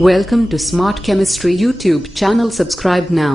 Welcome to Smart Chemistry YouTube channel. Subscribe now.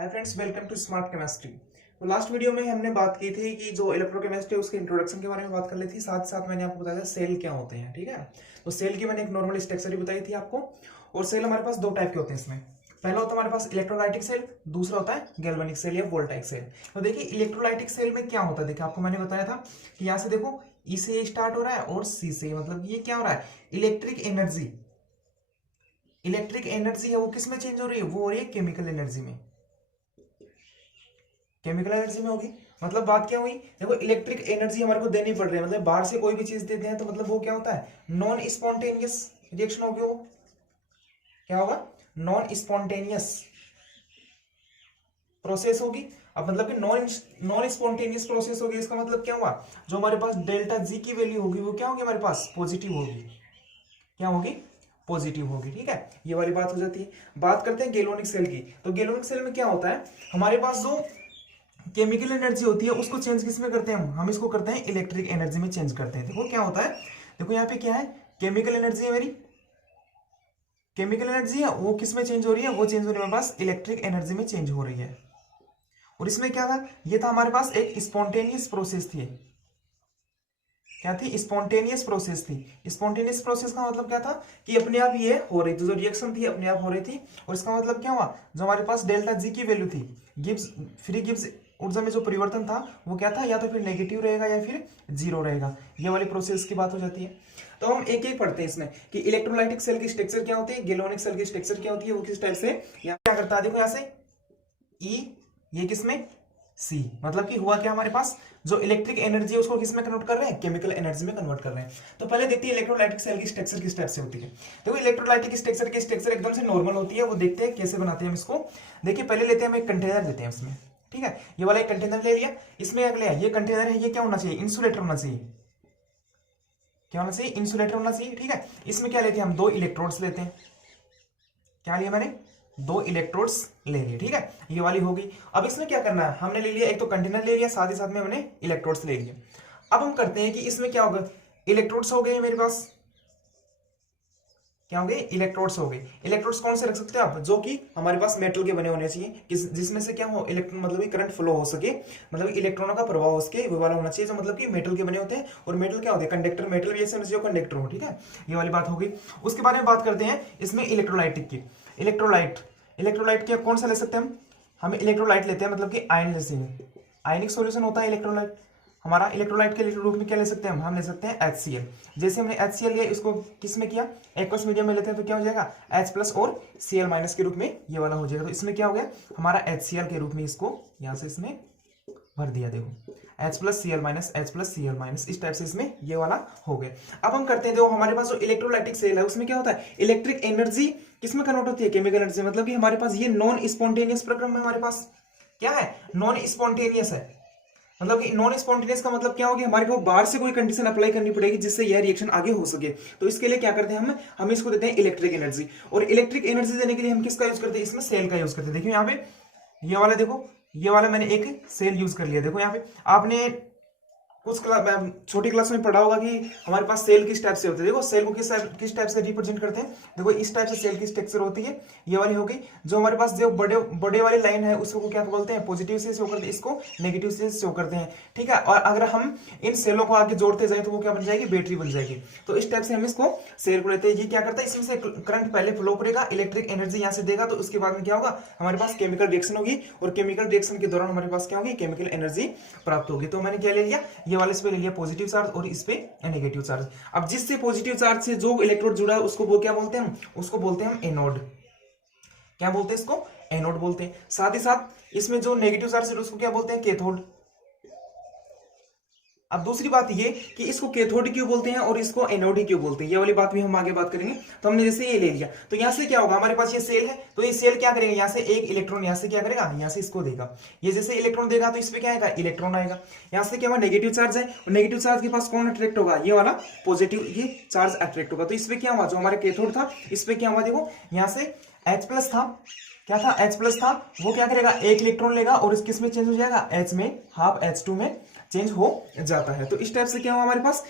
Hi friends, welcome to smart chemistry. तो last video में हमने बात की थी कि जो इलेक्ट्रोकेमिस्ट्री है उसके इंट्रोडक्शन के बारे में बात कर ली थी। साथ साथ मैंने आपको बताया था सेल क्या होते हैं। ठीक है, तो सेल की मैंने एक नॉर्मल स्ट्रक्चर ही बताई थी आपको। और सेल हमारे पास दो टाइप के होते हैं। इसमें पहला होता है हमारे पास इलेक्ट्रोलाइटिक सेल, दूसरा होता है गैल्वेनिक सेल या वोल्टाइक सेल। तो देखिए इलेक्ट्रोलाइटिक सेल में क्या होता है, देखिए आपको मैंने बताया था कि यहाँ से देखो ई से स्टार्ट हो रहा है और सी से, मतलब ये क्या हो रहा है, इलेक्ट्रिक एनर्जी। इलेक्ट्रिक एनर्जी है वो किस में चेंज हो रही है, वो हो रही है केमिकल एनर्जी में। केमिकल एनर्जी में होगी। मतलब बात क्या हुई, देखो इलेक्ट्रिक एनर्जी हमारे को देनी पड़ रही है, मतलब बाहर से कोई भी चीज देते हैं तो मतलब वो क्या होता है, नॉन स्पॉन्टेनियस रिएक्शन होगी। वो क्या होगा, नॉन स्पॉन्टेनियस प्रोसेस होगी। अब मतलब कि नॉन स्पॉन्टेनियस प्रोसेस होगी, इसका मतलब क्या हुआ, जो हमारे पास डेल्टा जी की वैल्यू होगी वो क्या होगी, हमारे पास पॉजिटिव होगी। क्या होगी, पॉजिटिव होगी। ठीक है, ये वाली बात हो जाती है। बात करते हैं गैल्वेनिक सेल की। तो गैल्वेनिक सेल में क्या होता है, हमारे पास जो केमिकल एनर्जी होती है उसको चेंज किस में करते हैं हम इसको करते हैं इलेक्ट्रिक एनर्जी में चेंज करते हैं। देखो क्या होता है, देखो यहाँ पे क्या है, केमिकल एनर्जी है मेरी, केमिकल एनर्जी है वो किस में चेंज हो रही है, वो चेंज हो रही है हमारे पास इलेक्ट्रिक एनर्जी में चेंज हो रही है। और इसमें क्या था, ये था हमारे पास एक स्पॉन्टेनियस प्रोसेस थी। क्या थी, स्पॉन्टेनियस प्रोसेस थी। स्पॉन्टेनियस प्रोसेस का मतलब क्या था कि अपने आप ये हो रही थी, जो रिएक्शन थी अपने आप हो रही थी। और इसका मतलब क्या हुआ, जो हमारे पास डेल्टा जी की वैल्यू थी, गिब्स फ्री गिब्स ऊर्जा में जो परिवर्तन था वो क्या था, या तो फिर नेगेटिव रहेगा या फिर जीरो रहेगा। ये वाली प्रोसेस की बात हो जाती है। तो हम एक एक पढ़ते हैं इसमें कि इलेक्ट्रोलाइटिक सेल की स्ट्रक्चर क्या होती है, गैल्वेनिक सेल की स्ट्रक्चर क्या होती है, वो किस टाइप से यहाँ क्या करता है। देखो यहाँ से ई, ये किसमें सी, मतलब कि हुआ क्या हमारे पास, जो इलेक्ट्रिक एनर्जी है उसको किस में कन्वर्ट कर रहे हैं, केमिकल एनर्जी में कन्वर्ट कर रहे हैं। तो पहले देखते हैं इलेक्ट्रोलाइटिक सेल की स्ट्रक्चर किस टाइप से होती है। देखो इलेक्ट्रोलाइटिक स्ट्रक्चर की स्ट्रक्चर एकदम से नॉर्मल होती है, वो देखते हैं कैसे बनाते हैं हम इसको। देखिए पहले लेते हैं हम एक कंटेनर लेते हैं इसमें। ठीक है, ये वाला एक कंटेनर ले लिया, इसमें अगले ये कंटेनर है, ये क्या होना चाहिए, इंसुलेटर होना चाहिए। क्या होना चाहिए, इंसुलेटर होना चाहिए। ठीक है, इसमें क्या लेते हैं हम, दो इलेक्ट्रोड्स लेते हैं। क्या लिया मैंने, दो इलेक्ट्रोड्स ले लिए। ठीक है, ये वाली होगी। अब इसमें क्या करना है, हमने ले लिया एक तो कंटेनर ले लिया, साथ ही साथ में हमने इलेक्ट्रोड्स ले लिए। अब हम करते हैं कि इसमें क्या होगा, इलेक्ट्रोड्स हो गए मेरे पास, क्या हो गए, इलेक्ट्रोड्स हो गए। इलेक्ट्रोड्स कौन से रख सकते हैं आप, जो कि हमारे पास मेटल के बने होने चाहिए, जिसमें से क्या हो, इलेक्ट्रॉन मतलब करंट फ्लो हो सके, मतलब इलेक्ट्रॉनों का प्रभाव हो सके, वो वाला होना चाहिए जो मतलब कि मेटल के बने होते हैं। और मेटल क्या होते हैं, कंडक्टर, मेटल भी ऐसे होना चाहिए कंडक्टर हो। ठीक है, ये वाली बात होगी। उसके बारे में बात करते हैं इसमें इलेक्ट्रोलाइटिक की। इलेक्ट्रोलाइट, इलेक्ट्रोलाइट क्या कौन सा ले सकते हैं हम इलेक्ट्रोलाइट लेते हैं, मतलब कि आयन जैसे आयनिक सॉल्यूशन होता है इलेक्ट्रोलाइट हमारा। इलेक्ट्रोलाइट के रूप में क्या ले सकते हैं हम ले सकते हैं HCl। जैसे हमने HCl लिया, इसको किस में किया, एक्वस मीडियम में लेते हैं तो क्या हो जाएगा, H प्लस और Cl माइनस के रूप में ये वाला हो जाएगा। तो इसमें क्या हो गया हमारा HCl के रूप में, इसको यहां से इसमें भर दिया। देखो H plus Cl minus, H plus Cl minus, इस टाइप से इसमें ये वाला हो गया। अब हम करते हैं, देखो हमारे पास जो इलेक्ट्रोलाइटिक सेल है उसमें क्या होता है, इलेक्ट्रिक एनर्जी किस में कन्वर्ट होती है, केमिकल एनर्जी। मतलब कि हमारे पास ये नॉन स्पॉन्टेनियस प्रक्रम में हमारे पास क्या है, नॉन स्पॉन्टेनियस है। मतलब कि नॉन स्पॉन्टेनियस का मतलब क्या होगी, हमारे को बाहर से कोई कंडीशन अप्लाई करनी पड़ेगी जिससे यह रिएक्शन आगे हो सके। तो इसके लिए क्या करते हैं हम इसको देते हैं इलेक्ट्रिक एनर्जी। और इलेक्ट्रिक एनर्जी देने के लिए हम किसका यूज करते हैं, इसमें सेल का यूज करते हैं। देखिए यहाँ पे ये वाला, देखो ये वाला मैंने एक सेल यूज कर लिया। देखो यहाँ पे आपने कुछ छोटी क्लास में पढ़ा होगा कि हमारे पास सेल किस टाइप से होते हैं। देखो सेल को किस टाइप से रिप्रेजेंट करते हैं, देखो इस टाइप से सेल की स्ट्रक्चर होती है, ये वाली हो गई। जो हमारे पास जो बड़े वाली लाइन है उसको क्या बोलते हैं, पॉजिटिव से शो करते हैं, इसको नेगेटिव से शो करते हैं। ठीक है, और अगर हम इन सेलों को आगे जोड़ते जाए तो वो क्या बन जाएगी, बैटरी बन जाएगी। तो इस टाइप से हम इसको सेल को लेते हैं। ये क्या करता है, इसमें से करंट पहले फ्लो करेगा, इलेक्ट्रिक एनर्जी यहाँ से देगा, तो उसके बाद में क्या होगा, हमारे पास केमिकल रिएक्शन होगी। और केमिकल रिएक्शन के दौरान हमारे पास क्या होगी, केमिकल एनर्जी प्राप्त होगी। तो मैंने क्या ले लिया, ये वाले इस पे ले लिया पॉजिटिव चार्ज और इस पे नेगेटिव चार्ज। अब जिससे पॉजिटिव चार्ज से जो इलेक्ट्रोड जुड़ा है उसको वो क्या बोलते हैं, उसको बोलते हैं हम एनोड। क्या बोलते हैं इसको, एनोड बोलते हैं। साथ ही साथ इसमें जो नेगेटिव चार्ज है उसको क्या बोलते हैं, कैथोड। अब दूसरी बात ये कि इसको कैथोड क्यों बोलते हैं और इसको एनोड क्यों बोलते हैं, ये वाली बात भी हम आगे बात करेंगे। तो हमने जैसे ये ले लिया, तो यहां से क्या होगा, हमारे पास ये सेल है, तो ये सेल क्या करेगा, यहां से एक इलेक्ट्रॉन यहां से क्या करेगा, यहां से इसको देगा। ये जैसे इलेक्ट्रॉन देगा तो इस पे क्या आएगा, इलेक्ट्रॉन आएगा। यहां से क्या होगा, नेगेटिव चार्ज है, और नेगेटिव चार्ज के पास कौन अट्रैक्ट होगा, ये वाला पॉजिटिव ये चार्ज अट्रैक्ट होगा। तो इस पे क्या हुआ, जो हमारे कैथोड था इस पे क्या हुआ, देखो यहां से H प्लस था, क्या था, H प्लस था, वो क्या करेगा, एक इलेक्ट्रॉन लेगा और किस में चेंज हो जाएगा, H में, हाफ H2 में चेंज हो जाता है। तो इस टाइप से क्या हुआ हमारे पास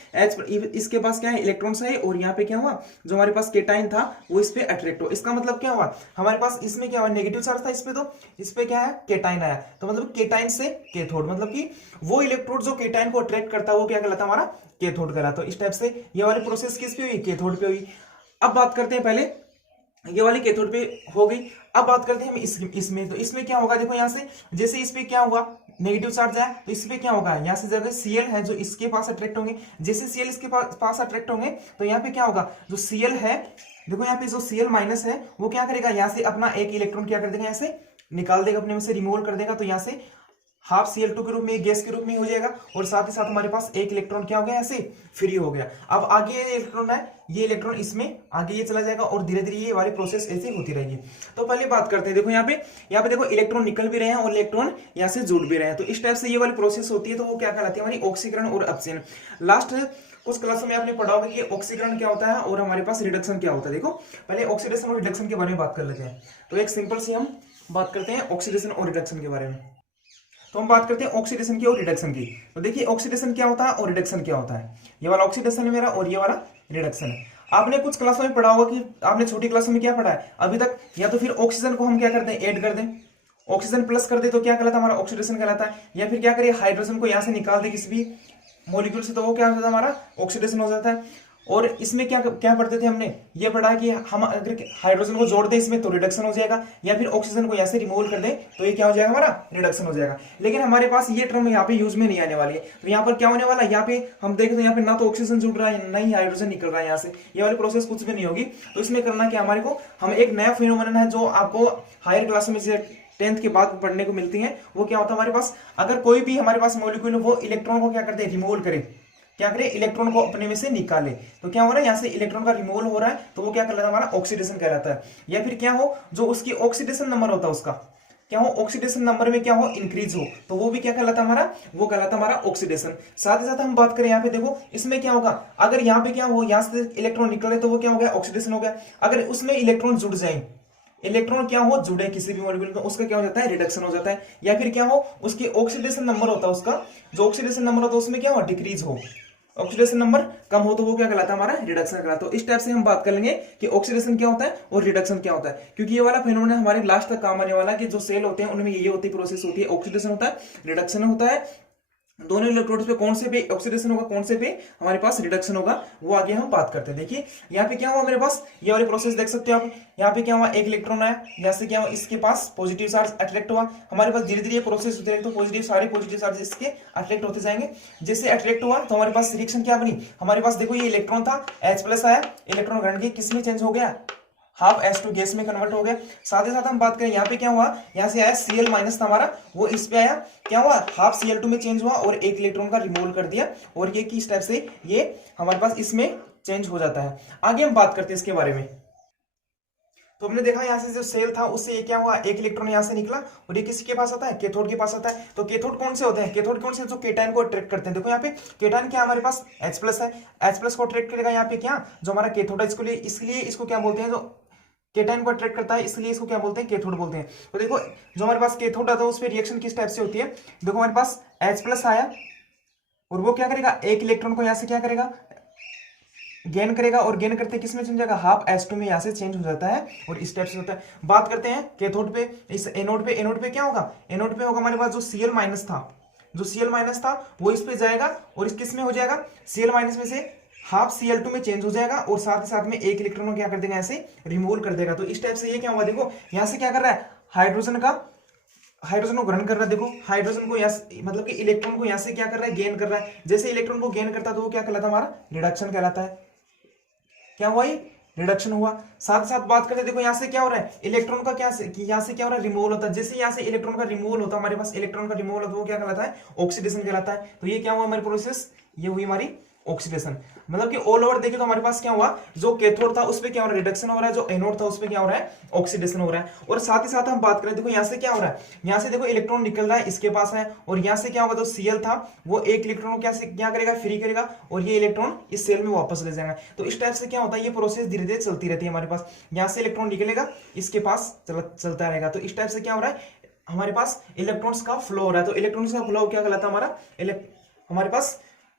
इसके पास क्या है इलेक्ट्रॉन्स है और यहाँ पे क्या हुआ जो हमारे पास केटाइन था वो इस पे अट्रैक्ट हो। इसका मतलब क्या हुआ हमारे पास इसमें क्या हुआ नेगेटिव चार्ज था इस पे, तो इस पे क्या है केटाइन आया, तो मतलब केटाइन से कैथोड, मतलब कि वो इलेक्ट्रोड जो केटाइन को अट्रैक्ट करता है वो क्या कहलाता है हमारा कैथोड कहलाता। तो इस टाइप से ये वाली प्रोसेस किस पे हुई कैथोड पे हुई। अब बात करते हैं पहले ये वाली कैथोड पे हो गई। अब बात करते हैं हम इसमें तो इसमें क्या होगा देखो यहाँ से जैसे इस पे क्या हुआ नेगेटिव चार्ज है तो इस पे क्या होगा यहाँ से जगह Cl है जो इसके पास अट्रैक्ट होंगे, जैसे Cl इसके पास अट्रैक्ट होंगे तो यहाँ पे क्या होगा जो Cl है देखो यहाँ पे जो Cl माइनस है वो क्या करेगा यहाँ से अपना एक इलेक्ट्रॉन क्या कर देगा यहाँ से निकाल देगा, अपने में से रिमूव कर देगा, तो यहाँ से हाफ Cl2 के रूप में गैस के रूप में हो जाएगा और साथ ही साथ हमारे पास एक इलेक्ट्रॉन क्या हो गया ऐसे फ्री हो गया। अब आगे ये इलेक्ट्रॉन है ये इलेक्ट्रॉन इसमें आगे ये चला जाएगा और धीरे धीरे ये वाली प्रोसेस ऐसे होती रहेगी। तो पहले बात करते हैं देखो यहाँ पे देखो इलेक्ट्रॉन निकल भी रहे हैं और इलेक्ट्रॉन यहाँ से जुड़ भी रहे हैं, तो इस टाइप से ये वाली प्रोसेस होती है। तो वो क्या कहलाती है हमारी ऑक्सीकरण और अपचयन। लास्ट कुछ क्लासों में आपने पढ़ा होगा कि ऑक्सीकरण क्या होता है और हमारे पास रिडक्शन क्या होता है। देखो पहले ऑक्सीडेशन और रिडक्शन के बारे में बात कर लेते हैं। तो एक सिंपल से हम बात करते हैं ऑक्सीडेशन और रिडक्शन के बारे में। तो हम बात करते हैं ऑक्सीडेशन की और रिडक्शन की। तो देखिए ऑक्सीडेशन क्या होता है और रिडक्शन क्या होता है। ये वाला ऑक्सीडेशन है मेरा और ये वाला रिडक्शन है। आपने कुछ क्लासों में पढ़ा होगा कि आपने छोटी क्लासों में क्या पढ़ा है अभी तक, या तो फिर ऑक्सीजन को हम क्या करते हैं ऐड कर दें, ऑक्सीजन प्लस कर दे तो क्या कहलाता है हमारा ऑक्सीडेशन कहलाता है, या फिर क्या करिए हाइड्रोजन को यहाँ से निकाल दे किसी भी मॉलिक्यूल से तो वो क्या हो जाता है हमारा ऑक्सीडेशन हो जाता है। और इसमें क्या क्या पढ़ते थे हमने ये पढ़ा कि हम अगर हाइड्रोजन को जोड़ दें इसमें तो रिडक्शन हो जाएगा, या फिर ऑक्सीजन को यहाँ से रिमूव कर दें तो ये क्या हो जाएगा हमारा रिडक्शन हो जाएगा। लेकिन हमारे पास ये टर्म यहाँ पे यूज में नहीं आने वाली है। तो यहाँ पर क्या होने वाला है यहाँ पे हम देखें तो यहाँ पे ना तो ऑक्सीजन जुड़ रहा है ना ही हाइड्रोजन निकल रहा है यहाँ से, ये वाली प्रोसेस कुछ भी नहीं होगी। तो इसमें करना क्या हमारे को हम एक नया फिनोमेनन है जो आपको हायर क्लास में 10th के बाद पढ़ने को मिलती है। वो क्या होता है हमारे पास अगर कोई भी हमारे पास मॉलिक्यूल वो इलेक्ट्रॉन को क्या करते हैं रिमूव करे, क्या करें इलेक्ट्रॉन को अपने में से निकाले, तो क्या हो रहा है यहाँ से इलेक्ट्रॉन का रिमूवल हो रहा है तो वो क्या कहलाता है हमारा ऑक्सीडेशन कहलाता है। या फिर क्या हो जो उसकी ऑक्सीडेशन नंबर होता है उसका क्या हो ऑक्सीडेशन नंबर में क्या हो इंक्रीज हो तो वो भी क्या कहलाता है हमारा वो कहलाता है हमारा ऑक्सीडेशन। साथ ही साथ हम बात करें यहाँ पे देखो इसमें क्या होगा अगर यहाँ पे क्या हो यहाँ से इलेक्ट्रॉन निकले तो वो क्या हो गया ऑक्सीडेशन हो गया। अगर उसमें इलेक्ट्रॉन जुड़ जाए इलेक्ट्रॉन क्या हो जुड़े किसी भी मॉलिक्यूल में उसका क्या हो जाता है रिडक्शन हो जाता है। या फिर क्या हो उसकी ऑक्सीडेशन नंबर होता है उसका जो ऑक्सीडेशन नंबर होता है उसमें क्या हो डिक्रीज हो, ऑक्सीडेशन नंबर कम हो तो वो क्या कहलाता है हमारा रिडक्शन कहलाता है। तो इस टाइप से हम बात कर लेंगे कि ऑक्सीडेशन क्या होता है और रिडक्शन क्या होता है, क्योंकि ये वाला फेनोमेनन हमारे लास्ट तक काम आने वाला है कि जो सेल होते हैं उनमें ये होती प्रोसेस होती है ऑक्सीडेशन होता है रिडक्शन होता है। दोनों इलेक्ट्रोड्स पे कौन से पे ऑक्सीडेशन होगा कौन से पे हमारे पास रिडक्शन होगा वो आगे हम बात करते हैं। देखिए यहाँ पे क्या हुआ मेरे पास ये वाली प्रोसेस देख सकते हो आप, यहाँ पे क्या हुआ एक इलेक्ट्रॉन आया यहाँ से क्या हुआ इसके पास पॉजिटिव चार्ज अट्रैक्ट हुआ, हमारे पास धीरे धीरे ये प्रोसेस होते रहेंगे तो पॉजिटिव चार्ज इसके अट्रैक्ट होते जाएंगे। जैसे अट्रैक्ट हुआ तो हमारे पास रिएक्शन क्या बनी हमारे पास देखो ये इलेक्ट्रॉन था H+ आया, इलेक्ट्रॉन घन के किस में चेंज हो गया हाफ H2 गैस में कन्वर्ट हो गया। साथ ही साथ हम बात करें यहाँ पे क्या हुआ यहाँ से आया Cl- था हमारा वो इस पे आया क्या हुआ हाफ Cl2 में चेंज हुआ और एक इलेक्ट्रॉन का रिमूवल कर दिया और ये किस टाइप से ये हमारे पास इसमें चेंज हो जाता है। आगे हम बात करते हैं इसके बारे में। तो हमने देखा यहाँ से जो सेल था उससे ये क्या हुआ एक इलेक्ट्रॉन यहाँ से निकला और ये किसी के पास आता है कैथोड के पास आता है। तो कैथोड कौन से होते हैं कैथोड कौन से जो केटाइन को अट्रैक्ट करते हैं। देखो यहाँ पे केटाइन क्या हमारे पास H+ है, H+ को अट्रैक्ट करेगा यहाँ पे क्या जो हमारा कैथोड है इसलिए इसको क्या बोलते हैं जो केटाइन को अट्रैक्ट करता है इसलिए इसको क्या बोलते हैं कैथोड बोलते हैं। तो देखो जो हमारे पास कैथोड आता है उस पर रिएक्शन किस टाइप से होती है देखो हमारे पास H+ आया और वो क्या करेगा एक इलेक्ट्रॉन को यहाँ से क्या करेगा गेन करेगा और गेन करते किस में चेंज जाएगा हाफ H2 में यहाँ से चेंज हो जाता है और इस टाइप से होता है। बात करते हैं कैथोड पे इस एनोड पे क्या होगा एनोड पे होगा हमारे पास जो Cl- था वो इस पे जाएगा और इस किस में हो जाएगा Cl- में से हाफ Cl2 में चेंज हो जाएगा और साथ ही साथ में एक इलेक्ट्रॉन को क्या कर देगा ऐसे रिमूव कर देगा। तो इस टाइप से ये क्या होगा देखो यहाँ से क्या कर रहा है हाइड्रोजन को ग्रहण कर रहा है। देखो हाइड्रोजन को यहाँ मतलब कि इलेक्ट्रॉन को यहाँ से क्या कर रहा है गेन कर रहा है, जैसे इलेक्ट्रॉन को गेन करता है तो वो क्या कहलाता है हमारा रिडक्शन कहलाता है। क्या हुआ ये रिडक्शन हुआ। साथ साथ बात करते देखो यहाँ से क्या हो रहा है इलेक्ट्रॉन का क्या यहाँ से क्या हो रहा है रिमूवल होता है, जैसे यहाँ से इलेक्ट्रॉन का रिमूवल होता है हमारे पास इलेक्ट्रॉन का रिमूवल होता है वो क्या कहलाता है ऑक्सीडेशन कहलाता है। तो ये क्या हुआ हमारी प्रोसेस ये हुई हमारी ऑक्सीडेशन। मतलब कि ऑल ओवर देखे तो हमारे पास क्या हुआ जो कैथोड था उस पे क्या हो रहा है रिडक्शन हो रहा है, जो एनोड था उस पे क्या हो रहा है ऑक्सीडेशन हो रहा है। और साथ ही साथ हम बात करें देखो यहाँ से क्या हो रहा है यहाँ से देखो इलेक्ट्रॉन निकल रहा है इसके पास है और यहाँ से क्या होगा जो Cl था वो एक इलेक्ट्रॉन को क्या करेगा फ्री करेगा और ये इलेक्ट्रॉन इस सेल में वापस ले जाएगा। तो इस टाइप से क्या होता है ये प्रोसेस धीरे धीरे चलती रहती है हमारे पास, यहाँ से इलेक्ट्रॉन निकलेगा इसके पास चलता रहेगा। तो इस टाइप से क्या हो रहा है हमारे पास इलेक्ट्रॉन्स का फ्लो हो रहा है। तो इलेक्ट्रॉन्स का फ्लो क्या कहलाता है हमारा हमारे पास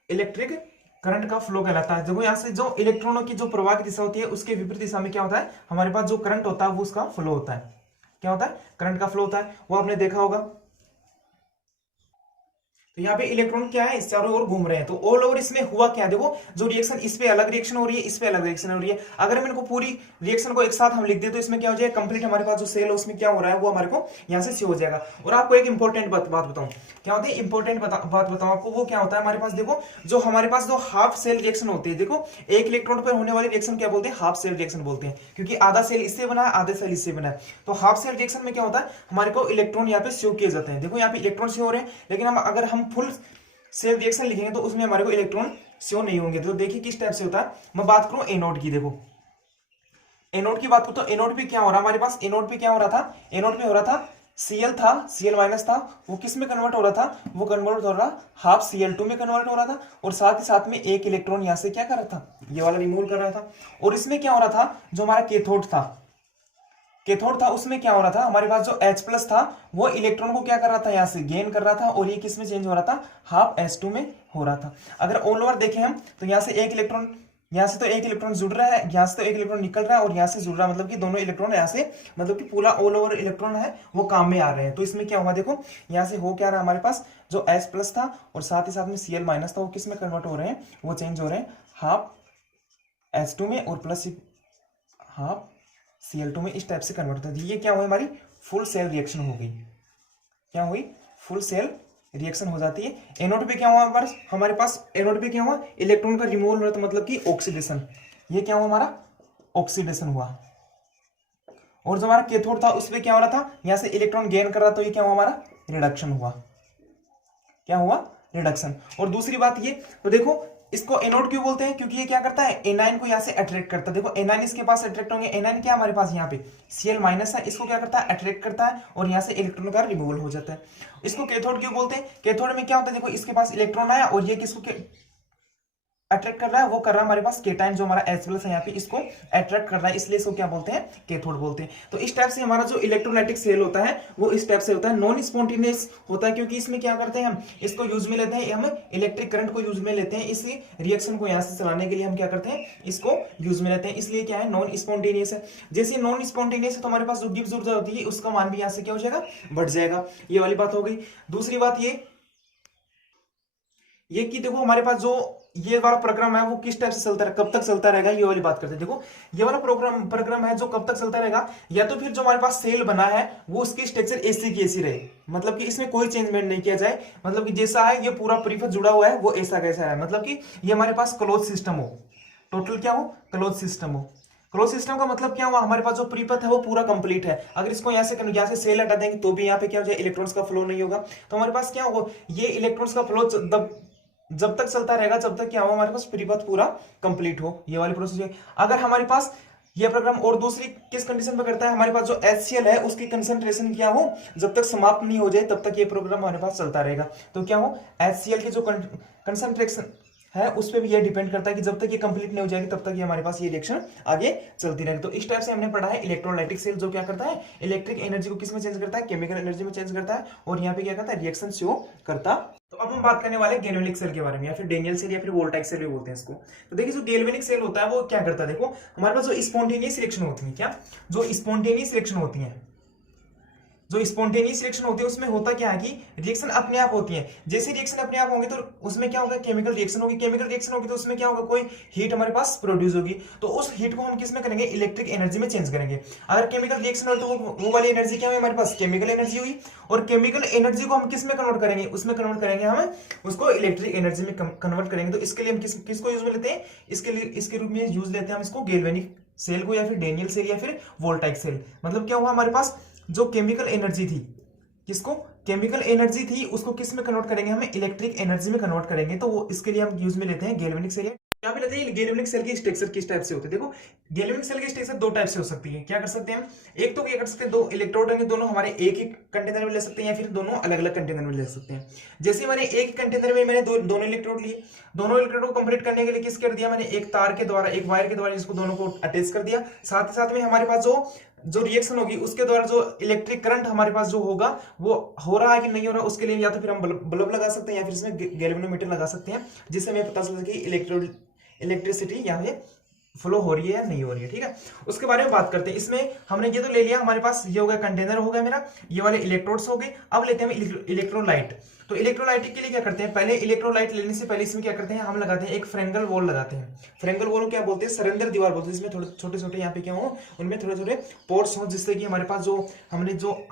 इलेक्ट्रिक करंट का फ्लो कहलाता है। देखो यहाँ से जो इलेक्ट्रॉनों की जो प्रवाह की दिशा होती है उसके विपरीत दिशा में क्या होता है, हमारे पास जो करंट होता है वो उसका फ्लो होता है। क्या होता है, करंट का फ्लो होता है, वो आपने देखा होगा। तो यहाँ पे इलेक्ट्रॉन क्या है, इस चारों ओर घूम रहे हैं। तो ऑल ओवर इसमें हुआ क्या, देखो जो रिएक्शन इस पे अलग रिएक्शन हो रही है, इस पे अलग रिएक्शन हो रही है। अगर हम इनको पूरी रिएक्शन को एक साथ हम लिख दे तो इसमें क्या हो जाएगा, कंप्लीट हमारे पास जो सेल है उसमें क्या हो रहा है वो हमारे को यहाँ से सी हो जाएगा। और आपको एक इंपॉर्टेंट बात बताऊं, क्या होती है इंपॉर्टेंट बात बताऊं आपको, वो क्या होता है हमारे पास, देखो जो हमारे पास जो हाफ सेल रिएक्शन होती है, देखो एक इलेक्ट्रॉन पर होने वाली रिएक्शन क्या बोलते हैं, हाफ सेल रिएक्शन बोलते हैं, क्योंकि आधा सेल इससे बना है आधे सेल इससे बना है। तो हाफ सेल रिएक्शन में क्या होता है, हमारे को इलेक्ट्रॉन यहाँ पे सेव किए जाते हैं। देखो यहाँ पे इलेक्ट्रॉन सेव हो रहे हैं, लेकिन हम अगर हम फुल सेल रिएक्शन लिखेंगे तो उसमें हमारे को इलेक्ट्रॉन शो नहीं होंगे। तो देखिए किस टाइप से होता है। मैं बात करूं एनोड की, देखो एनोड की बात करूं तो एनोड पे क्या हो रहा है हमारे पास, एनोड पे क्या हो रहा था, एनोड पे हो रहा था Cl था, Cl माइनस था, वो किस में कन्वर्ट हो रहा था, वो कन्वर्ट हो रहा हाफ Cl2 में कन्वर्ट हो रहा था, और साथ ही साथ में एक इलेक्ट्रॉन यहां से क्या कर रहा था, ये वाला रिमूव कर रहा था। और इसमें क्या हो रहा था, जो हमारा कैथोड था उसमें क्या हो रहा था, हमारे पास जो H प्लस था वो इलेक्ट्रॉन को क्या कर रहा था, यहाँ से गेन कर रहा था, और ये किस में चेंज हो रहा था, हाफ H2 में हो रहा था। अगर ऑल ओवर देखें हम तो यहाँ से एक इलेक्ट्रॉन, यहाँ से तो एक इलेक्ट्रॉन जुड़ रहा है, यहाँ से तो एक इलेक्ट्रॉन निकल रहा है, और यहाँ से जुड़ रहा है, मतलब कि दोनों इलेक्ट्रॉन यहाँ से, मतलब कि पूरा ऑल ओवर इलेक्ट्रॉन है वो काम में आ रहे हैं। तो इसमें क्या हुआ, देखो यहाँ से हो क्या रहा है हमारे पास, जो H प्लस था और साथ ही साथ में Cl माइनस था वो किस में कन्वर्ट हो रहे हैं, वो चेंज हो रहे हैं हाफ H2 में और प्लस हाफ Cl2 में, इस टाइप से कन्वर्ट होता है। ये क्या हुआ, हमारी फुल सेल रिएक्शन हो गई। क्या हुई, फुल सेल रिएक्शन हो जाती है। एनोड पे क्या हुआ हमारे पास, एनोड पे क्या हुआ, इलेक्ट्रॉन का रिमूवल हो रहा था, मतलब कि ऑक्सीडेशन। ये क्या हुआ हमारा, ऑक्सीडेशन हुआ। और जो हमारा कैथोड था उसमें क्या हो रहा था, यहां से इलेक्ट्रॉन गेन कर रहा था, तो ये क्या हुआ हमारा, रिडक्शन हुआ। क्या हुआ, रिडक्शन। और दूसरी बात ये, तो देखो इसको एनोड क्यों बोलते हैं, क्योंकि ये क्या करता है, एनाइन को यहाँ से अट्रैक्ट करता है। देखो एनाइन इसके पास अट्रैक्ट होंगे, एनाइन क्या हमारे पास यहाँ पे Cl माइनस है, इसको क्या करता है, अट्रैक्ट करता है, और यहाँ से इलेक्ट्रॉन का रिमूवल हो जाता है। इसको कैथोड क्यों बोलते हैं, कैथोड में क्या होता है, देखो इसके पास इलेक्ट्रॉन आया और ये किसको अट्रैक्ट कर रहा है, वो कर रहा है हमारे पास केटाइन, जो हमारा H प्लस है यहाँ पे, इसको अट्रैक्ट कर रहा है, इसलिए इसको क्या बोलते हैं, कैथोड बोलते हैं। तो इस टाइप से हमारा जो इलेक्ट्रोलाइटिक सेल होता है वो इस टाइप से होता है, नॉन स्पॉन्टेनियस होता है, क्योंकि इसमें क्या करते हैं हम इसको यूज में लेते हैं, हम इलेक्ट्रिक करंट को यूज में लेते हैं, इस रिएक्शन को यहाँ से चलाने के लिए हम क्या करते हैं, इसको यूज में लेते हैं, इसलिए क्या है, नॉन स्पॉन्टेनियस है। जैसे नॉन स्पॉन्टेनियस है तो हमारे पास जो गिब्स ऊर्जा होती है उसका मान भी यहाँ से क्या हो जाएगा, बढ़ जाएगा। ये वाली बात हो गई। दूसरी बात ये कि देखो हमारे पास जो ये वाला प्रोग्राम है वो किस टाइप से चलता है, कब तक चलता रहेगा, ये वाली बात करते हैं। देखो ये वाला प्रोग्राम है जो कब तक चलता रहेगा, या तो फिर जो हमारे पास सेल बना है वो उसकी स्ट्रक्चर ऐसी की ऐसी रहे, मतलब कि इसमें कोई चेंजमेंट नहीं किया जाए, मतलब कि जैसा है ये पूरा प्रीफेस जुड़ा हुआ है वो ऐसा कैसा है, मतलब कि ये हमारे पास क्लोज सिस्टम हो, टोटल क्या हो, क्लोज सिस्टम हो। क्लोज सिस्टम का मतलब क्या हुआ, हमारे पास जो प्रीपथ है वो पूरा कंप्लीट है। अगर इसको यहाँ से सेल हटा देंगे तो भी यहाँ पे क्या हो जाए, इलेक्ट्रॉन्स का फ्लो नहीं होगा। तो हमारे पास क्या होगा, ये इलेक्ट्रॉन्स का फ्लो जब तक चलता रहेगा जब तक क्या हो, हमारे पास प्रीपथ पूरा कंप्लीट हो, ये वाली प्रोसेस है। अगर हमारे पास ये प्रोग्राम और दूसरी किस कंडीशन पे करता है, हमारे पास जो HCl है उसकी कंसंट्रेशन क्या हो, जब तक समाप्त नहीं हो जाए तब तक ये प्रोग्राम हमारे पास चलता रहेगा। तो क्या हो, HCl की जो कंसंट्रेशन है उस पर भी ये डिपेंड करता है कि जब तक ये कंप्लीट नहीं हो जाएगी तब तक ये हमारे पास ये रिएक्शन आगे चलती रहेगी। तो इस टाइप से हमने पढ़ा है इलेक्ट्रोलाइटिक सेल, जो क्या करता है, इलेक्ट्रिक एनर्जी को किस में चेंज करता है, केमिकल एनर्जी में चेंज करता है, और यहाँ पे क्या करता है, रिएक्शन शो करता। तो अब हम बात करने वाले गैल्वेनिक सेल के बारे में, या फिर डेनियल सेल या फिर वोल्टाइक सेल भी बोलते हैं इसको। तो देखिए जो गैल्वेनिक सेल होता है वो क्या करता है, देखो हमारे पास जो स्पॉन्टेनियस रिएक्शन होती है, क्या जो स्पॉन्टेनियस रिएक्शन होती है, जो स्पॉन्टेनियस रिएक्शन होती है उसमें होता क्या है कि रिएक्शन अपने आप होती है। जैसे रिएक्शन अपने आप होंगे तो उसमें क्या होगा, केमिकल रिएक्शन होगी, केमिकल रिएक्शन होगी तो उसमें क्या होगा, कोई हीट हमारे पास प्रोड्यूस होगी, तो उस हीट को हम किस में करेंगे, इलेक्ट्रिक एनर्जी में चेंज करेंगे। अगर केमिकल रिएक्शन हो तो वो वाली एनर्जी क्या हुई हमारे पास, केमिकल एनर्जी हुई, और केमिकल एनर्जी को हम किस में कन्वर्ट करेंगे, उसमें कन्वर्ट करेंगे हम उसको इलेक्ट्रिक एनर्जी में कन्वर्ट करेंगे। तो इसके लिए हम किसको यूज में लेते हैं, इसके रूप में यूज लेते हैं हम इसको गैल्वेनिक सेल को, या फिर डेनियल सेल या फिर वोल्टाइक सेल। मतलब क्या हुआ, हमारे पास जो केमिकल एनर्जी थी, किसको, केमिकल एनर्जी थी, उसको किस में कन्वर्ट करेंगे, हमें इलेक्ट्रिक एनर्जी में कन्वर्ट करेंगे। तो वो इसके लिए हम यूज में लेते हैं गैल्वेनिक सेल। क्या भी लेते हैं, गैल्वेनिक सेल की स्ट्रक्चर किस टाइप से होती है, देखो गैल्वेनिक सेल की स्ट्रक्चर दो टाइप से हो सकती है। क्या कर सकते हैं हम, एक तो क्या कर सकते हैं, दो इलेक्ट्रोड होंगे, दोनों हमारे एक ही कंटेनर में ले सकते हैं, या फिर दोनों अलग अलग कंटेनर में ले सकते हैं। जैसे मैंने एक ही कंटेनर में मैंने दोनों इलेक्ट्रोड लिए, दोनों इलेक्ट्रोड को कंप्लीट करने के लिए किस कर दिया मैंने, एक तार के द्वारा, एक वायर के द्वारा इसको दोनों को अटैच कर दिया। साथ ही साथ में हमारे पास जो जो रिएक्शन होगी उसके द्वारा जो इलेक्ट्रिक करंट हमारे पास जो होगा वो हो रहा है कि नहीं हो रहा, उसके लिए या तो फिर हम बल्ब लगा सकते हैं या फिर इसमें गैल्वेनोमीटर लगा सकते हैं, जिससे हमें पता चल सके इलेक्ट्रिसिटी यहाँ पे फ्लो हो रही है या नहीं हो रही है। ठीक है, उसके बारे में बात करते हैं। इसमें हमने ये तो ले लिया, हमारे पास ये हो गया कंटेनर हो गया मेरा, ये वाले इलेक्ट्रोड्स हो गए। अब लेते हैं इलेक्ट्रोलाइट। तो इलेक्ट्रोलाइट के लिए क्या करते हैं, पहले इलेक्ट्रोलाइट लेने से पहले इसमें क्या करते हैं, हम लगाते हैं एक फ्रेंगल वॉल लगाते हैं। फ्रेंगल वॉल क्या बोलते हैं, सरेंदर दीवार बोलते हैं, जिसमें थोड़े छोटे छोटे यहाँ पे क्या हो, उनमें थोड़े थोड़े पोर्ट्स हो, जिससे कि हमारे पास जो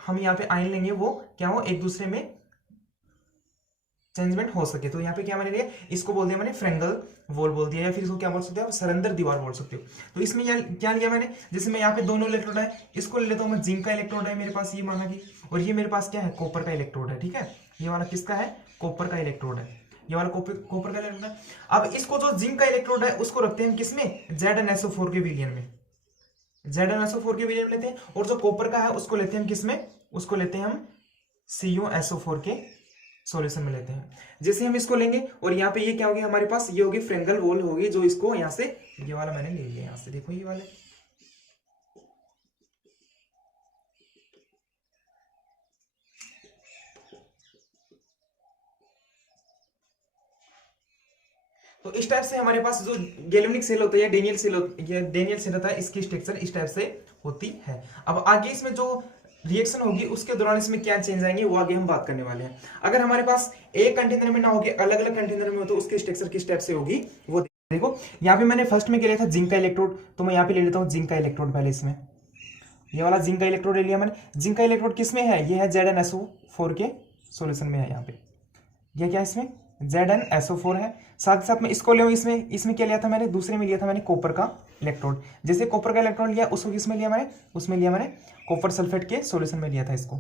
हम यहाँ पे आयन लेंगे वो क्या हो, एक दूसरे में चेंजमेंट हो सके। तो यहाँ पे क्या मैंने लिया, इसको बोल दिया मैंने फ्रेंगल वॉल बोल दिया, या फिर इसको क्या बोल सकते हो, सरेंदर दीवार बोल सकते हो। तो इसमें क्या लिया मैंने, जैसे मैं यहाँ पे दोनों इलेक्ट्रोड है, इसको ले लेता हूँ मैं, जिंक का इलेक्ट्रोड है मेरे पास, ये माना कि, और ये मेरे पास क्या है, कॉपर का इलेक्ट्रोड है। ठीक है, ये वाला किसका है, कॉपर का इलेक्ट्रोड है, ये वाला कॉपर का इलेक्ट्रोड है। अब इसको जो जिंक का इलेक्ट्रोड है उसको रखते हैं हम किसमें, ZnSO4 के विलयन में, ZnSO4 के विलयन में लेते हैं। और जो कॉपर का है उसको लेते हैं हम किसमें, उसको लेते हैं हम CuSO4 के सॉल्यूशन में लेते हैं। जैसे हम इसको लेंगे और यहाँ पे ये क्या होगी हमारे पास, ये होगी फ्रेंगल वॉल होगी, जो इसको यहाँ से, ये वाला मैंने ले लिया यहाँ से, देखो ये वाले, तो इस टाइप से हमारे पास जो गैल्वेनिक सेल होता है या डेनियल सेल होता है, इसकी स्ट्रक्चर इस टाइप से होती है। अब आगे इसमें जो रिएक्शन होगी उसके दौरान इसमें क्या चेंज आएंगे वो आगे हम बात करने वाले हैं। अगर हमारे पास एक कंटेनर में ना होगी, अलग अलग कंटेनर में हो, तो उसकी स्ट्रक्चर किस टाइप से होगी वो देखो। यहाँ पे मैंने फर्स्ट में क्या लिया था, जिंक का इलेक्ट्रोड, तो मैं यहाँ पे ले लेता हूँ जिंक का इलेक्ट्रोड पहले। इसमें ये वाला जिंक का इलेक्ट्रोड ले लिया मैंने। जिंक का इलेक्ट्रोड किसमें है, ये है ZnSO4 के सॉल्यूशन में है। यहाँ पे ये क्या है, इसमें ZnSO4 है। साथ ही साथ में इसको ले, इसमें क्या लिया था मैंने, दूसरे में लिया था मैंने कॉपर का इलेक्ट्रोड। जैसे कॉपर का इलेक्ट्रोड लिया, उसको किसमें लिया मैंने, उसमें लिया मैंने कॉपर सल्फेट के सॉल्यूशन में लिया था इसको।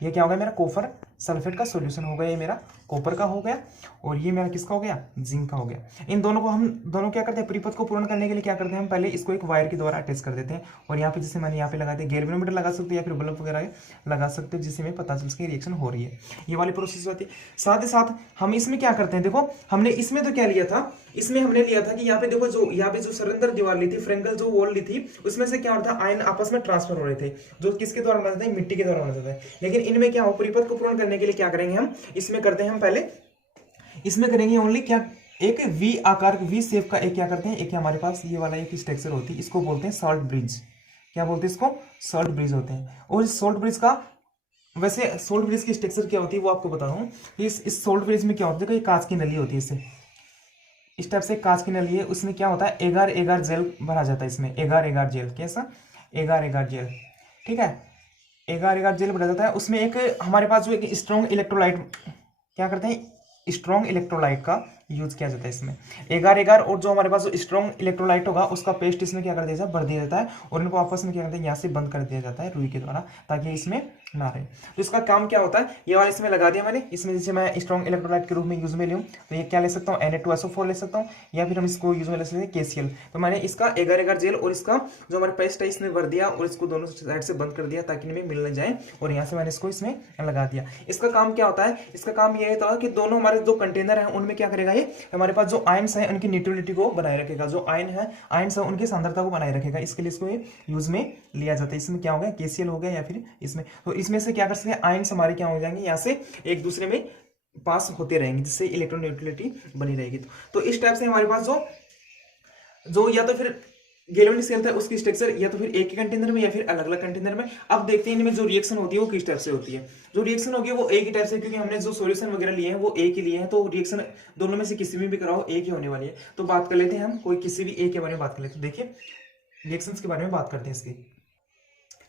ये क्या हो गया मेरा, कॉपर सल्फेट का सॉल्यूशन हो गया, ये मेरा कॉपर का हो गया, और ये मेरा किसका हो गया, जिंक का हो गया। इन दोनों को हम दोनों क्या करते हैं, परिपथ को पूर्ण करने के लिए क्या करते हैं, हम पहले इसको एक वायर के द्वारा अटैच कर देते हैं। और यहाँ पे जैसे मैंने यहाँ पे लगा दिया, गैल्वेनोमीटर लगा सकते हो या फिर बल्ब वगैरह लगा सकते हो, जिससे हमें पता चल सके रिएक्शन हो रही है। ये वाली प्रोसेस होती है। साथ ही साथ हम इसमें क्या करते हैं, देखो हमने इसमें तो क्या लिया था, इसमें हमने लिया था कि यहाँ पे देखो, जो यहाँ पे जो सरेंदर दीवार ली थी, फ्रेंगल जो वॉल ली थी, उसमें से क्या होता है, आयन आपस में ट्रांसफर हो रहे थे, जो किसके द्वारा बना जाता है, मिट्टी के द्वारा बना जाता है। लेकिन इनमें क्या हो, परिपथ को पूर्ण करने के लिए क्या करेंगे हम, इसमें करते हैं हम पहले, इसमें करेंगे ओनली क्या, एक वी आकार, वी शेप का एक क्या करते हैं, एक हमारे पास ये वाला एक स्ट्रक्चर होती है, इसको बोलते हैं सॉल्ट ब्रिज। क्या बोलते हैं इसको, सॉल्ट ब्रिज होते हैं। और इस सॉल्ट ब्रिज का, वैसे सॉल्ट ब्रिज की स्ट्रक्चर क्या होती है वो आपको बता रहा हूँ। इस सॉल्ट ब्रिज में क्या होता है, देखो ये कांच की नली होती है, इससे इस टाइप से कांच की नली है, उसमें क्या होता है, एगार एगार जेल भरा जाता है इसमें, एगार एगार जेल, कैसा, एगार एगार जेल। ठीक है, एगार एगार जेल भरा जाता है। उसमें एक हमारे पास जो एक स्ट्रॉन्ग इलेक्ट्रोलाइट, क्या करते हैं, स्ट्रॉन्ग इलेक्ट्रोलाइट का यूज किया जाता है इसमें, एगार एगार। और जो हमारे पास जो स्ट्रॉन्ग इलेक्ट्रोलाइट होगा उसका पेस्ट इसमें क्या कर दिया जाता है, भर दिया जाता है, और इनको आपस में क्या करते हैं, यहाँ से बंद कर दिया जाता है रुई के द्वारा, ताकि इसमें ना रहे। तो इसका काम क्या होता है, ये वाला इसमें लगा दिया मैंने, इसमें जैसे मैं स्ट्रॉन्ग इलेक्ट्रोलाइट के रूप में यूज में लूँ, तो ये क्या ले सकता हूँ, Na2SO4 ले सकता हूँ, या फिर हम इसको यूज में ले सकते हैं KCl। तो मैंने इसका एगार एगार जेल और इसका जो हमारे पेस्ट है इसमें भर दिया, और इसको दोनों साइड से बंद कर दिया ताकि इनमें मिल न जाए, और यहाँ से मैंने इसको इसमें लगा दिया। इसका काम क्या होता है, इसका काम ये होता है कि दोनों हमारे जो कंटेनर है उनमें क्या करेगा, ये हमारे पास जो आयन्स हैं उनकी न्यूट्रलिटी को बनाए रखेगा, जो आयन्स है उनकी सांद्रता को बनाए रखेगा। इसके लिए इसको यूज में लिया जाता है। इसमें क्या हो गया, KCl हो गया, या फिर इसमें, तो इसमें से क्या कर सकते हैं, आयन्स हमारे क्या हो जाएंगे, यहाँ से एक दूसरे में पास होते रहेंगे, जिससे इलेक्ट्रॉन न्यूट्रलिटी बनी रहेगी। तो इस टाइप से हमारे पास जो या तो फिर गैल्वेनिक सेल था उसकी स्ट्रक्चर या तो फिर एक ही कंटेनर में या फिर अलग अलग कंटेनर में। अब देखते हैं इनमें जो रिएक्शन होती है वो किस टाइप से होती है। जो रिएक्शन होगी वो एक ही टाइप से, क्योंकि हमने जो सॉल्यूशन वगैरह लिए हैं वो एक ही लिए हैं, तो रिएक्शन दोनों में से किसी में भी कराओ एक ही होने वाली है। तो बात कर लेते हैं हम, कोई किसी भी एक के बारे में बात कर लेते हैं। देखिए रिएक्शंस के बारे में बात करते हैं इसकी।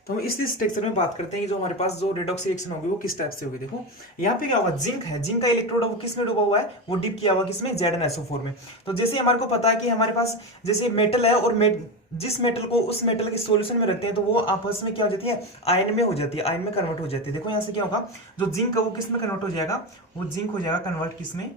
तो हम इस स्ट्रक्चर में बात करते हैं, जो हमारे पास जो रेडॉक्स रिएक्शन होगी वो किस टाइप से होगी। देखो यहाँ पे क्या होगा, जिंक है, जिंक का इलेक्ट्रोड वो किस में डूबा हुआ है, वो डिप किया हुआ किसमें, ZnSO4 में। तो जैसे हमारे को पता है कि हमारे पास जैसे मेटल है, और जिस मेटल को उस मेटल के सॉल्यूशन में रखते हैं तो वो आपस में क्या हो जाती है, आयन में हो जाती है, आयन में कन्वर्ट हो जाती है। देखो यहाँ से क्या होगा, जो जिंक है वो किस में कन्वर्ट हो जाएगा, वो जिंक हो जाएगा कन्वर्ट किसमें,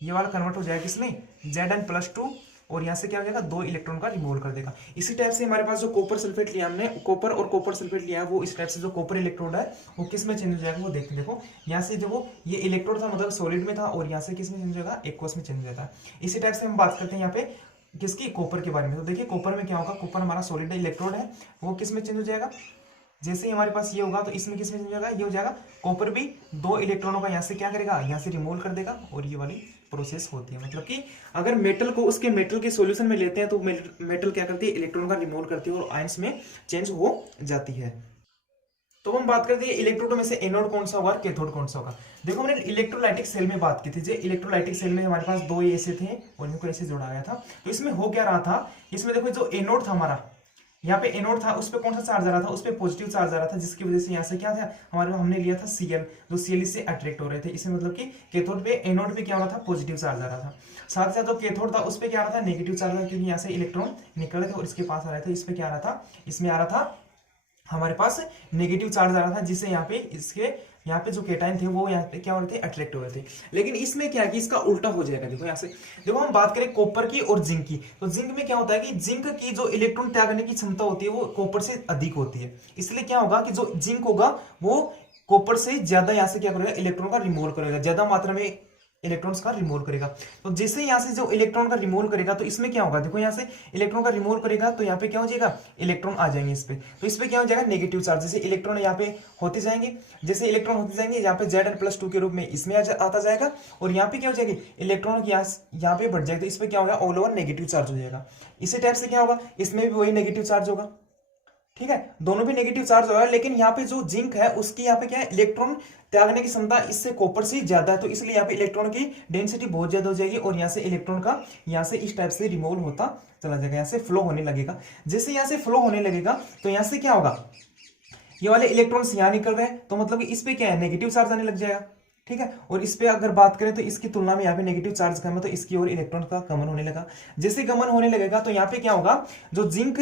ये वाला कन्वर्ट हो जाएगा किसमें, Zn+2, और यहाँ से क्या हो जाएगा, 2 इलेक्ट्रॉन का रिमूवल कर देगा। इसी टाइप से हमारे पास जो कॉपर सल्फेट लिया हमने, कॉपर और कॉपर सल्फेट लिया है, वो इस टाइप से जो कॉपर इलेक्ट्रोड है वो किस में चेंज हो जाएगा, वो देखते देखो यहाँ से जो ये इलेक्ट्रोड था मतलब सॉलिड में था, और यहाँ से किस में चेंज हो जाएगा, एक्वस में चेंज हो जाता है। इसी टाइप से हम बात करते हैं यहाँ पे किसकी, कॉपर के बारे में। तो देखिए कॉपर में क्या होगा, कॉपर हमारा सॉलिड इलेक्ट्रोड है, वो किस में चेंज हो जाएगा, जैसे ही हमारे पास ये होगा तो इसमें किस में चेंज हो जाएगा, ये हो जाएगा। कॉपर भी 2 इलेक्ट्रॉनों का यहाँ से क्या करेगा, यहाँ से रिमूव कर देगा, और ये वाली प्रोसेस होती है। मतलब कि अगर मेटल को उसके मेटल के सॉल्यूशन में लेते हैं तो मेटल क्या करती है, इलेक्ट्रॉन का रिमूव करती है और आयंस में चेंज हो जाती है। तो हम बात करते हैं इलेक्ट्रोड में से एनोड कौन सा होगा और कैथोड कौन सा होगा। देखो हमने इलेक्ट्रोलाइटिक सेल में बात की थी, जो इलेक्ट्रोलाइटिक सेल में हमारे पास 2 ऐसे थे और इनको ऐसे जोड़ा गया था। तो इसमें हो क्या रहा था, इसमें देखो जो एनोड था हमारा, यहाँ पे एनोड था, उस पर कौन सा चार्ज आ रहा था, उस पर पॉजिटिव चार्ज आ रहा था, जिसकी वजह से यहाँ से क्या था हमारे, हमने लिया था Cl, जो Cl इससे अट्रैक्ट हो रहे थे। इसमें मतलब कि कैथोड पे, एनोड पे क्या हो रहा था, पॉजिटिव चार्ज आ रहा था। साथ ही साथ जो कैथोड था उस पर क्या आ रहा था, नेगेटिव चार्ज, क्योंकि यहाँ से इलेक्ट्रॉन निकल रहे थे और इसके पास आ रहे थे। इस पे क्या आ रहा था, इसमें आ रहा था हमारे पास नेगेटिव चार्ज आ रहा था, जिससे यहाँ पे इसके यहाँ पे जो केटाइन थे वो यहाँ पे क्या हो रहे थे, अट्रैक्ट हो रहे थे। लेकिन इसमें क्या है कि इसका उल्टा हो जाएगा। देखो यहाँ से, देखो हम बात करें कॉपर की और जिंक की, तो जिंक में क्या होता है कि जिंक की जो इलेक्ट्रॉन त्यागने की क्षमता होती है वो कॉपर से अधिक होती है। इसलिए क्या होगा कि जो जिंक होगा वो कॉपर से ज्यादा यहाँ से क्या करेगा, इलेक्ट्रॉन का रिमूव करेगा, ज्यादा मात्रा में इलेक्ट्रॉन्स का रिमूव करेगा। तो जैसे यहाँ से जो इलेक्ट्रॉन का रिमूव करेगा तो इसमें क्या होगा, देखो यहाँ से इलेक्ट्रॉन का रिमूव करेगा तो यहाँ पे क्या हो जाएगा, इलेक्ट्रॉन आ जाएंगे इस पे। तो इस पे क्या हो जाएगा, नेगेटिव चार्ज। जैसे इलेक्ट्रॉन यहाँ पे होते जाएंगे, जैसे इलेक्ट्रॉन होते जाएंगे यहाँ पे Zn+2 के रूप में इसमें आता जाएगा, और यहाँ पे क्या हो जाएगी, इलेक्ट्रॉन यहाँ पे बढ़ जाएगा, तो इस पे क्या होगा, ऑल ओवर नेगेटिव चार्ज हो जाएगा। इसी टाइप से क्या होगा, इसमें भी वही नेगेटिव चार्ज होगा। ठीक है, दोनों भी नेगेटिव चार्ज होगा, लेकिन यहाँ पे जो जिंक है उसकी यहाँ पे क्या है, इलेक्ट्रॉन त्यागने की क्षमता इससे कॉपर से ज्यादा है, तो इसलिए यहाँ पे इलेक्ट्रॉन की डेंसिटी बहुत ज्यादा हो जाएगी, और यहाँ से इलेक्ट्रॉन का यहाँ से इस टाइप से रिमूव होता चला जाएगा, यहाँ से फ्लो होने लगेगा। जैसे यहाँ से फ्लो होने लगेगा तो यहाँ से क्या होगा, ये वाले इलेक्ट्रॉन्स यहाँ निकल रहे हैं, तो मतलब कि इस पे क्या है, नेगेटिव चार्ज आने लग जाएगा। ठीक है, और इस पे अगर बात करें तो इसकी तुलना में यहाँ पे नेगेटिव चार्ज कम है, तो इसकी ओर इलेक्ट्रॉन का गमन होने लगा। जैसे गमन होने लगेगा तो यहाँ पे क्या होगा, जो जिंक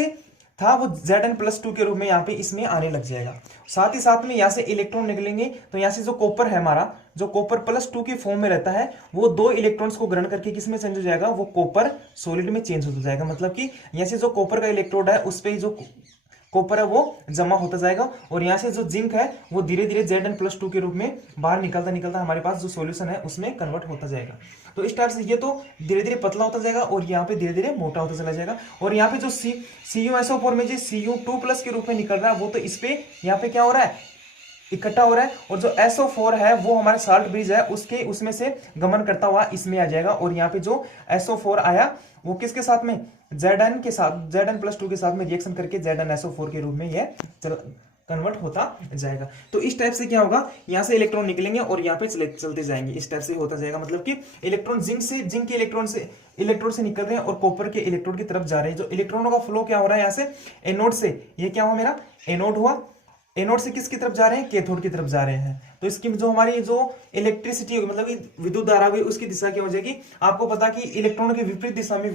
था वो Zn+2 के रूप में यहाँ पे इसमें आने लग जाएगा। साथ ही साथ में यहाँ से इलेक्ट्रॉन निकलेंगे, तो यहाँ से जो कॉपर है हमारा, जो कॉपर +2 के फॉर्म में रहता है, वो 2 इलेक्ट्रॉन्स को ग्रहण करके किस में चेंज हो जाएगा, वो कॉपर सॉलिड में चेंज हो जाएगा। मतलब कि यहाँ से जो कॉपर का इलेक्ट्रोड है उस पर जो कॉपर है वो जमा होता जाएगा, और यहाँ से जो जिंक है वो धीरे धीरे Zn+2 के रूप में बाहर निकलता निकलता हमारे पास जो सॉल्यूशन है उसमें कन्वर्ट होता जाएगा। तो इस टाइप से ये तो धीरे धीरे पतला होता जाएगा और यहाँ पे धीरे धीरे मोटा होता चला जाएगा। और यहाँ पे जो CuSO4 में जो Cu2+ के रूप में निकल रहा है वो तो इस पे यहाँ पे क्या हो रहा है, इकट्ठा हो रहा है, और जो SO4 है वो हमारे साल्ट ब्रिज है उसके उसमें से गमन करता हुआ इसमें आ जाएगा, और यहाँ पे जो SO4 आया वो किसके साथ में, Zn के साथ, Zn+2 के साथ में रिएक्शन करके ZnSO4 के रूप में ये कन्वर्ट होता जाएगा। तो इस टाइप से क्या होगा, यहाँ से इलेक्ट्रॉन निकलेंगे और यहाँ पे चलते जाएंगे, इस टाइप से होता जाएगा। मतलब कि इलेक्ट्रॉन जिंक के इलेक्ट्रोड से निकल रहे हैं और कॉपर के इलेक्ट्रोड की तरफ जा रहे हैं। जो इलेक्ट्रॉनों का फ्लो क्या हो रहा है, यहाँ से एनोड से, ये क्या हुआ मेरा, एनोड हुआ, एनोड से किसकी तरफ जा रहे हैं, कैथोड की तरफ जा रहे हैं। तो इसकी जो हमारी जो इलेक्ट्रिसिटी होगी, मतलब कि विद्युत धारा होगी, उसकी दिशा क्या हो जाएगी, आपको पता कि इलेक्ट्रॉन के विपरीत दिशा में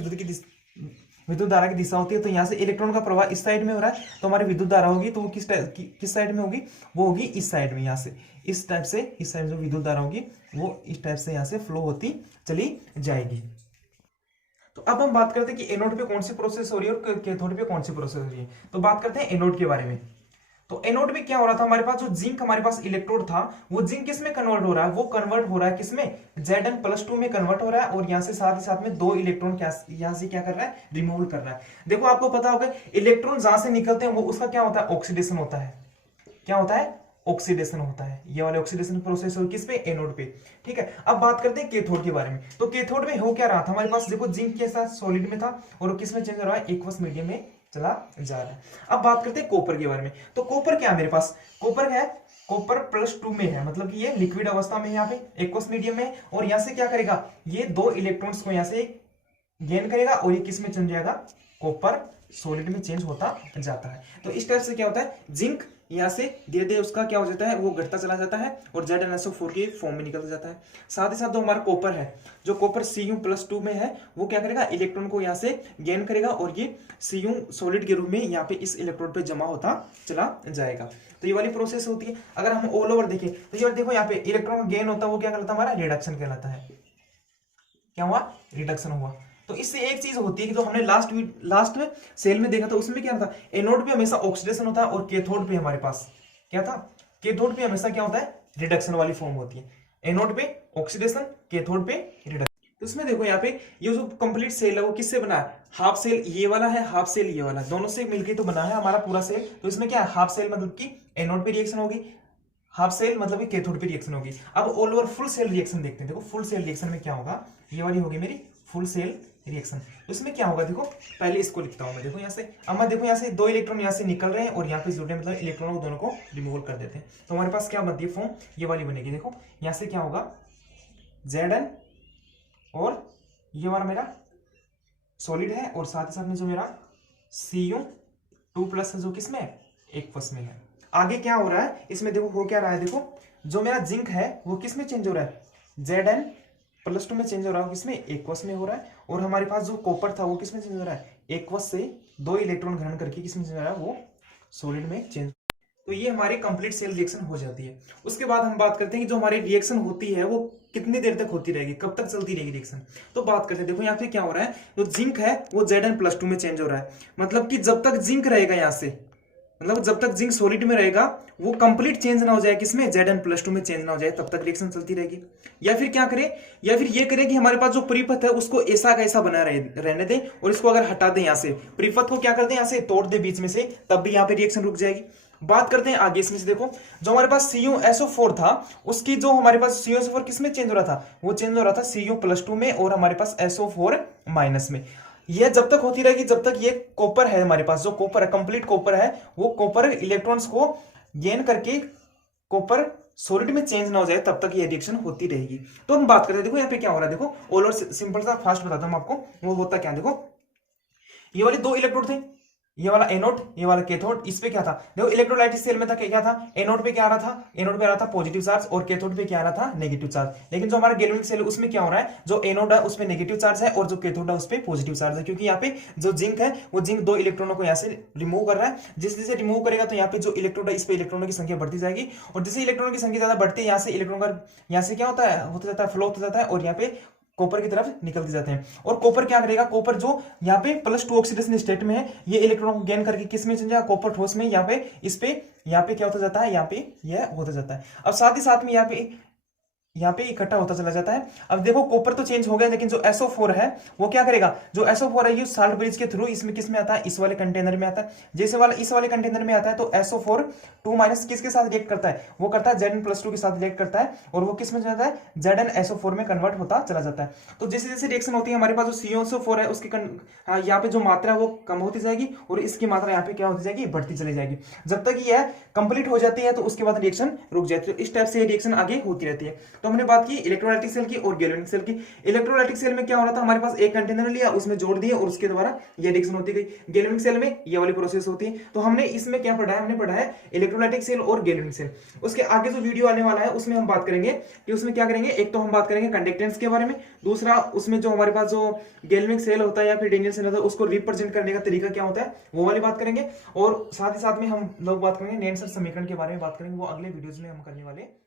विद्युत धारा की दिशा होती है। तो यहाँ से इलेक्ट्रॉन का प्रवाह इस साइड में हो रहा है, तो हमारी विद्युत धारा होगी तो वो किस साइड में होगी, वो होगी इस साइड में। यहाँ से इस टाइप से, इस साइड जो विद्युत धारा होगी वो इस टाइप से यहाँ से फ्लो होती चली जाएगी। तो अब हम बात करते हैं कि एनोड पे कौन सी प्रोसेस हो रही है और कैथोड पे कौन सी प्रोसेस हो रही है। तो बात करते हैं एनोड के बारे में। तो एनोड में क्या हो रहा था, हमारे पास जो जिंक हमारे पास इलेक्ट्रोड था वो जिंक किस में कन्वर्ट हो रहा है, वो कन्वर्ट हो रहा है किसमें, Zn+2 में कन्वर्ट हो रहा है, और यहाँ से साथ ही साथ में 2 इलेक्ट्रॉन यहाँ से क्या कर रहा है, रिमूव कर रहा है। देखो आपको पता होगा इलेक्ट्रॉन जहां से निकलते हैं वो उसका क्या होता है, ऑक्सीडेशन होता है। क्या होता है, ऑक्सीडेशन होता है। ये वाले ऑक्सीडेशन प्रोसेस हो किस पे, एनोड पे। ठीक है, अब बात करते हैं कैथोड के बारे में। तो कैथोड में हो क्या रहा था, हमारे पास देखो जिंक के साथ सॉलिड में था और किस में चेंज हो रहा है, एक्वस मीडियम में चला जा रहा है। अब बात करते हैं कॉपर के बारे में। तो कॉपर क्या है मेरे पास, कॉपर है, कॉपर +2 में है, मतलब कि ये लिक्विड अवस्था में यहाँ पे एक्वस मीडियम में, और यहाँ से क्या करेगा, ये 2 इलेक्ट्रॉन्स को यहाँ से गेन करेगा और ये किस में चेंज जाएगा, कॉपर सॉलिड में चेंज होता जाता है। तो इस टाइप से क्या होता है, जिंक यहाँ से धीरे धीरे उसका क्या हो जाता है, वो घटता चला जाता है और ZnSO4 के फॉर्म में निकलता जाता है। साथ ही साथ जो हमारा कॉपर है, जो कॉपर Cu+2 में है, वो क्या करेगा, इलेक्ट्रॉन को यहाँ से गेन करेगा और ये Cu सॉलिड के रूप में यहाँ पे इस इलेक्ट्रोड पे जमा होता चला जाएगा। तो ये वाली प्रोसेस होती है। अगर हम ऑल ओवर देखें तो ये देखो यहाँ पे इलेक्ट्रॉन का गेन होता है, वो क्या कहलाता है, हमारा रिडक्शन कहलाता है। क्या हुआ, रिडक्शन हुआ। तो इससे एक चीज होती है कि जो हमने लास्ट में सेल में देखा था उसमें क्या था, एनोड पे हमेशा ऑक्सीडेशन होता है और कैथोड पे हमारे पास क्या था, कैथोड पे हमेशा क्या होता है, रिडक्शन वाली फॉर्म होती है। एनोड पे ऑक्सीडेशन, कैथोड पे रिडक्शन। तो इसमें देखो यहाँ पे ये जो कंप्लीट सेल है वो किससे बना है, हाफ सेल ये वाला है, हाफ सेल ये वाला, दोनों से मिलकर तो बना है हमारा पूरा सेल। तो इसमें क्या है, हाफ सेल मतलब कि एनोड पे रिएक्शन होगी, हाफ सेल मतलब कि कैथोड पे रिएक्शन होगी। अब all over full cell reaction देखते हैं। देखो फुल सेल रिएक्शन में क्या होगा, ये वाली होगी मेरी फुल सेल रिएक्शन। तो इसमें क्या होगा, देखो पहले इसको लिखता हूं मैं। देखो यहाँ से, अब मैं देखो यहाँ से 2 इलेक्ट्रॉन यहाँ से निकल रहे हैं और यहाँ पे जुड़े, मतलब इलेक्ट्रॉनों को दोनों को रिमूवल कर देते हैं। तो हमारे पास क्या बनती है फॉर्म, ये वाली बनेगी। देखो यहाँ से क्या होगा, Zn और ये वाला मेरा सॉलिड है और साथ ही साथ में जो मेरा Cu2+ जो किसमें एक्वस में है। आगे क्या हो रहा है इसमें, देखो हो क्या रहा है, देखो जो मेरा जिंक है वो किस में चेंज हो रहा है, Zn+2 में चेंज हो रहा है, किसमें एक्वस में हो रहा है। और हमारे पास जो कॉपर था वो किसमें चेंज हो रहा है, एक्वस से 2 इलेक्ट्रॉन ग्रहण करके किसमें चेंज हो रहा है, वो सॉलिड में चेंज। तो ये हमारी कंप्लीट सेल रिएक्शन हो जाती है। उसके बाद हम बात करते हैं कि जो हमारी रिएक्शन होती है वो कितनी देर तक होती रहेगी, कब तक चलती रहेगी रिएक्शन। तो बात करते हैं, देखो यहाँ पे क्या हो रहा है, जो जिंक है वो Zn+2 में चेंज हो रहा है। मतलब कि जब तक जिंक रहेगा यहाँ से, मतलब जब तक जिंक सॉलिड में रहेगा वो कंप्लीट चेंज ना हो जाए किसमें, Zn+2 में चेंज ना हो जाए, तब तक रिएक्शन चलती रहेगी। या फिर क्या करे, या फिर ये करे कि हमारे पास जो परिपथ है उसको ऐसा का ऐसा बना रहने दें और इसको अगर हटा दें यहाँ से, परिपथ को क्या कर दें यहाँ से तोड़ दे बीच में से, तब भी यहाँ पे रिएक्शन रुक जाएगी। बात करते हैं आगे इसमें से। देखो जो हमारे पास CuSO4 था, उसकी जो हमारे पास CuSO4 किसमें चेंज हो रहा था, वो चेंज हो रहा था Cu+2 में और हमारे पास SO4- में। यह जब तक होती रहेगी जब तक ये कॉपर है, हमारे पास जो कॉपर है कंप्लीट कॉपर है, वो कॉपर इलेक्ट्रॉन्स को गेन करके कॉपर सॉलिड में चेंज ना हो जाए, तब तक ये रिएक्शन होती रहेगी। तो हम बात करते हैं, देखो यहाँ पे क्या हो रहा है, देखो ऑल ओवर सिंपल सा फास्ट बताता हूं आपको वो होता क्या। देखो ये वाले 2 इलेक्ट्रोड थे, ये वाला एनोड ये वाला कैथोड। इस पे क्या था, देखो इलेक्ट्रोलाइटिक सेल में था क्या था, एनोड पे क्या आ रहा था, एनोड पे आ रहा था पॉजिटिव चार्ज और कैथोड पे क्या आ रहा था, नेगेटिव चार्ज। लेकिन जो हमारा गैल्वेनिक सेल है उसमें क्या हो रहा है, जो एनोड है उसमें नेगेटिव चार्ज है और जो कैथोड है उस पे पॉजिटिव चार्ज है, क्योंकि यहाँ पे जो जिंक है वो जिंक 2 इलेक्ट्रॉनों को यहाँ से रिमूव कर रहा है। जिस जैसे रिमूव करेगा तो यहाँ पे जो इलेक्ट्रोड है इस पे इलेक्ट्रॉनों की संख्या बढ़ती जाएगी, और जैसे इलेक्ट्रॉनों की संख्या ज्यादा बढ़ती है यहाँ से इलेक्ट्रॉन का यहाँ से क्या होता है, होता जाता है फ्लो होता जाता है और यहाँ पे कॉपर की तरफ निकलते जाते हैं। और कॉपर क्या करेगा, कॉपर जो यहाँ पे +2 ऑक्सीडेशन स्टेट में है, ये इलेक्ट्रॉन को गेन करके किस में चेंज जाएगा, कॉपर ठोस में। यहाँ पे इस पे यहाँ पे क्या होता जाता है, यहाँ पे यह होता जाता है। अब साथ ही साथ में यहाँ पे इकट्ठा होता चला जाता है। अब देखो कॉपर तो चेंज हो गया, लेकिन जो SO4 है वो क्या करेगा, जो SO4 है ये साल्ट ब्रिज के थ्रू इसमें किस में आता है, इस वाले कंटेनर में आता है। जैसे वाला इस वाले कंटेनर में आता है तो SO4 2- किसके साथ रिएक्ट करता है, वो करता है Zn+2 के साथ रिएक्ट करता है और वो किस में जाता है, ZnSO4 में कन्वर्ट होता चला जाता है। तो जैसे जैसे रिएक्शन होती है हमारे पास जो CuSO4 है उसकी यहाँ पे जो मात्रा है वो कम होती जाएगी और इसकी मात्रा यहाँ पे क्या होती जाएगी, बढ़ती चली जाएगी, जब तक यह कंप्लीट हो जाती है तो उसके बाद रिएक्शन रुक जाती है। इस टाइप से रिएक्शन आगे होती रहती है। तो हमने बात की इलेक्ट्रोलाइटिक सेल की और गैल्वेनिक सेल की। इलेक्ट्रोलाइटिक सेल में क्या हो रहा था, हमारे पास एक कंटेनर लिया उसमें जोड़ दिया और उसके द्वारा ये रिएक्शन होती गई। गैल्वेनिक सेल में ये वाली प्रोसेस होती है। तो हमने इसमें क्या पढ़ा है, हमने पढ़ा है इलेक्ट्रोलाइटिक सेल और गैल्वेनिक सेल। उसके आगे जो वीडियो आने वाला है उसमें हम बात करेंगे कि उसमें क्या करेंगे, एक तो हम बात करेंगे कंडक्टेंस के बारे में, दूसरा उसमें जो हमारे पास जो गैल्वेनिक सेल होता है या फिर डेंजर सेल होता है उसको रिप्रेजेंट करने का तरीका क्या होता है वो वाली बात करेंगे। और साथ ही साथ में हम लोग बात करेंगे नेल्सन समीकरण के बारे में बात करेंगे, वो अगले वीडियोज में हम करने वाले